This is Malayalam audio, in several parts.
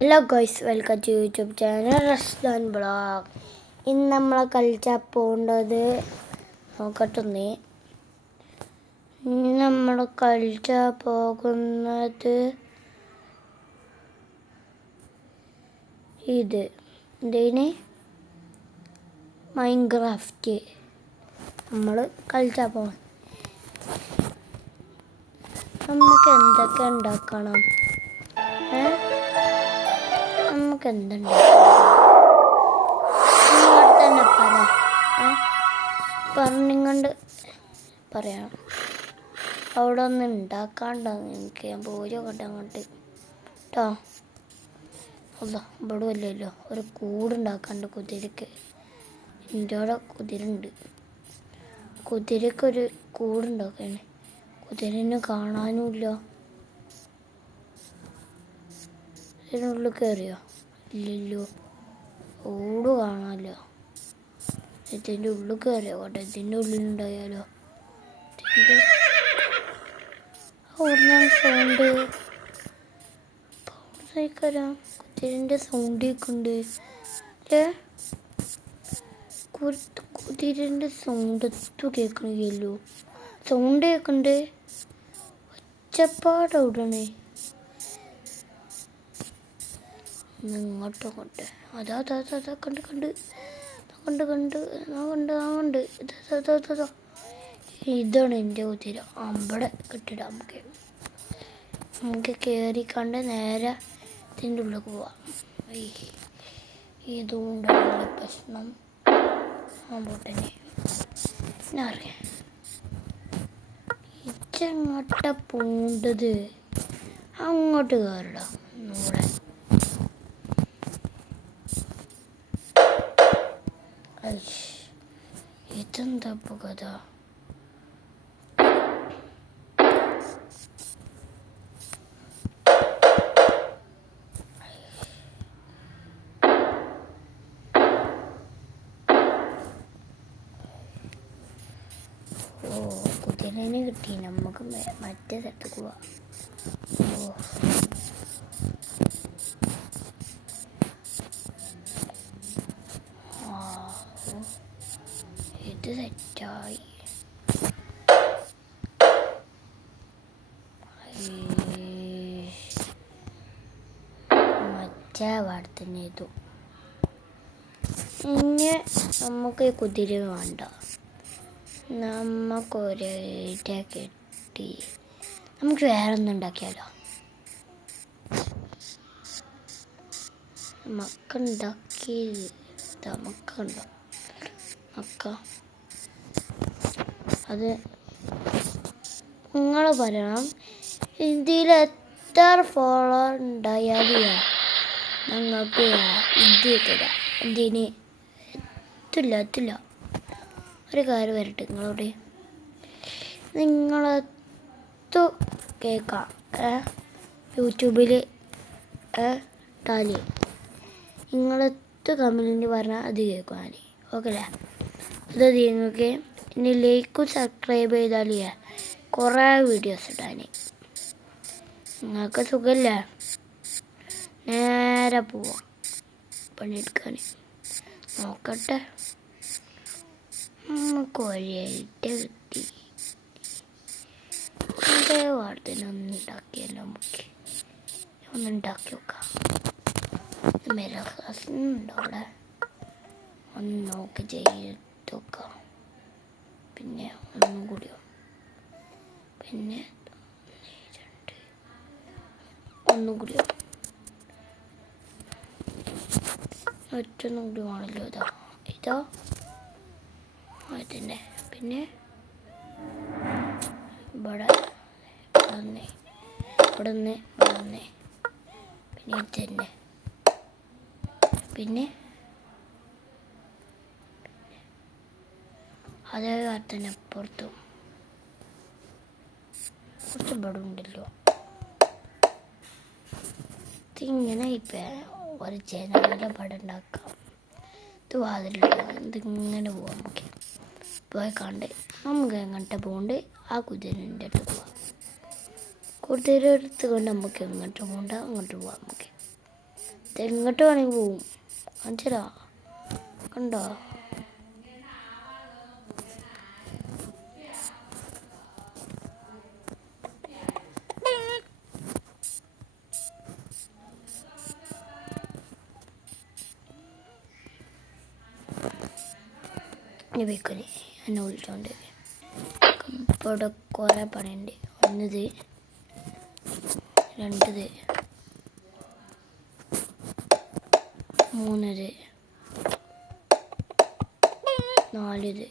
Hello guys, welcome to YouTube channel Raslan blog. ഇന്ന് നമ്മൾ കളിച്ചാൽ പോകേണ്ടത് നോക്കട്ടെ. ഇന്ന് നമ്മൾ കളിച്ചാൽ പോകുന്നത് ഇതിന് മൈൻക്രാഫ്റ്റ് നമ്മൾ കളിച്ചാൽ പോകണം. നമുക്ക് എന്തൊക്കെ ഉണ്ടാക്കണം? നമുക്ക് എന്തുണ്ട് തന്നെ പറഞ്ഞുകൊണ്ട് പറയാം. അവിടെ ഒന്ന് ഉണ്ടാക്കാണ്ടോ എനിക്ക്? ഞാൻ പോയോ കേട്ടോ അങ്ങോട്ട് കേട്ടോ. അല്ല, ഇവിടെ അല്ലല്ലോ, ഒരു കൂടുണ്ടാക്കാണ്ട് കുതിരക്ക്. എൻ്റെ അവിടെ കുതിരുണ്ട്. കുതിരക്കൊരു കൂടുണ്ടാക്കാണ്. കുതിരനെ കാണാനുമില്ല. ഇതിനുള്ളിൽ കയറിയോ? ഇല്ലല്ലോ, ഓട് കാണാമല്ലോ. ഇതിൻ്റെ ഉള്ളിൽ കയറിയോ? കേട്ടോ, ഇതിൻ്റെ ഉള്ളിലുണ്ടായാലോ. സൗണ്ട് കുതിരൻ്റെ സൗണ്ട് കേൾക്കുന്നുണ്ട് അല്ലേ? കുതിരൻ്റെ സൗണ്ട് എത്തു കേൾക്കണില്ലല്ലോ. സൗണ്ട് കേൾക്കുന്നുണ്ട്, ഒച്ചപ്പാടവിടണേ. ഇങ്ങോട്ട് അതാ കണ്ട് ഇതാണ് എൻ്റെ കുതിര. അവിടെ കെട്ടിടാം. നമുക്ക് കയറിക്കണ്ട് നേരെ ഇതിൻ്റെ ഉള്ളിൽ പോവാം. ഇതുകൊണ്ടാണ് പ്രശ്നം. പോട്ടനെ അറിയാം. ഇച്ചെങ്ങോട്ടാ പോണ്ടത്? അങ്ങോട്ട് കയറിടാം. നമ്മുടെ ഇതെന്താ കഥ? കുതിരനെ കിട്ടി. നമുക്ക് മറ്റേ സ്ഥലത്ത് പോവാം. ഇത് സെറ്റായി. മറ്റേ വാടത്തന്നെ ഇതു. ഇനി നമുക്ക് കുതിര വേണ്ട. നമുക്കൊരേറ്റ കെട്ടി നമുക്ക് വേറെ ഒന്നും ഉണ്ടാക്കിയാലോ? മക്കുണ്ടാക്കി അത് നിങ്ങൾ പറയണം. ഇതിൽ എത്ര ഫോളോവർ ഉണ്ടായാലും ഞങ്ങൾക്ക് ഇത് തരാം. എന്തിന് എത്തില്ല. ഒരു കാര്യം വരട്ടെ നിങ്ങളോട്. നിങ്ങളെത്തു കേൾക്കാം യൂട്യൂബിൽ ഇട്ടാൽ നിങ്ങളെത്തു കമൻറ്റ് പറഞ്ഞാൽ അത് കേൾക്കും ഞാൻ. ഓക്കെ അല്ലേ? അത് നിങ്ങൾക്ക് ഇനി ലൈക്കും സബ്സ്ക്രൈബ് ചെയ്താൽ കുറേ വീഡിയോസ് ഇടാൻ. നിങ്ങൾക്ക് സുഖമില്ല? നേരെ പോവാം പണിയെടുക്കാൻ. നോക്കട്ടെ. നമുക്ക് ഒരേറ്റ കിട്ടി. അതേ വാർത്തന്നെ ഒന്നുണ്ടാക്കിയല്ലോ. നമുക്ക് ഒന്നുണ്ടാക്കി നോക്കാം. മെരഹസുണ്ടോ അവിടെ? ഒന്ന് നോക്കി ചെയ്ത് നോക്കാം. പിന്നെ ഒന്നും കൂടിയോ? പിന്നെ ഒന്നും കൂടിയോ? ഒറ്റൊന്നും കൂടി ആണല്ലോ. ഇതോ അതിൻ്റെ. പിന്നെ ഇവിടെ നിന്ന് പിന്നെ ഇതന്നെ. പിന്നെ അതേ തന്നെ അപ്പുറത്തും കുറച്ച് ഇവിടെ ഉണ്ടല്ലോ. ഇതിങ്ങനെ ഇപ്പം ഒരു ജനങ്ങളുടെ പടം ഉണ്ടാക്കാം. ഇത് വാതിലില്ല. ഇതിങ്ങനെ പോവാം. നമുക്ക് പോയി കണ്ട് നമുക്ക് എങ്ങോട്ട് പോകണ്ട്. ആ കുതിരൻ്റെ അടുത്ത് പോവാം. കുതിര എടുത്ത് കൊണ്ട് നമുക്ക് എങ്ങോട്ട് പോകണ്ട അങ്ങോട്ട് പോവാം. നമുക്ക് എങ്ങോട്ട് വേണമെങ്കിൽ പോവും. കാണിച്ചരാ, കണ്ടോ? വെക്കല് എന്നെ വിളിച്ചോണ്ട് ഇപ്പോൾ ഇവിടെ കുറേ പണിയുണ്ട്. ഒന്നത്, രണ്ടത്, മൂന്നത്, നാലത്,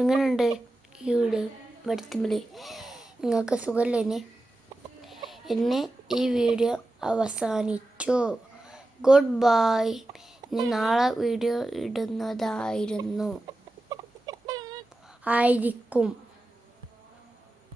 അങ്ങനെയുണ്ട് ഈ വീഡിയോ പഠിത്തമിൽ നിങ്ങൾക്ക് സുഖമല്ലേ? ഇനി ഈ വീഡിയോ അവസാനിച്ചു. Good bye. ഇനി നാളെ വീഡിയോ ഇടുന്നതായിരിക്കും.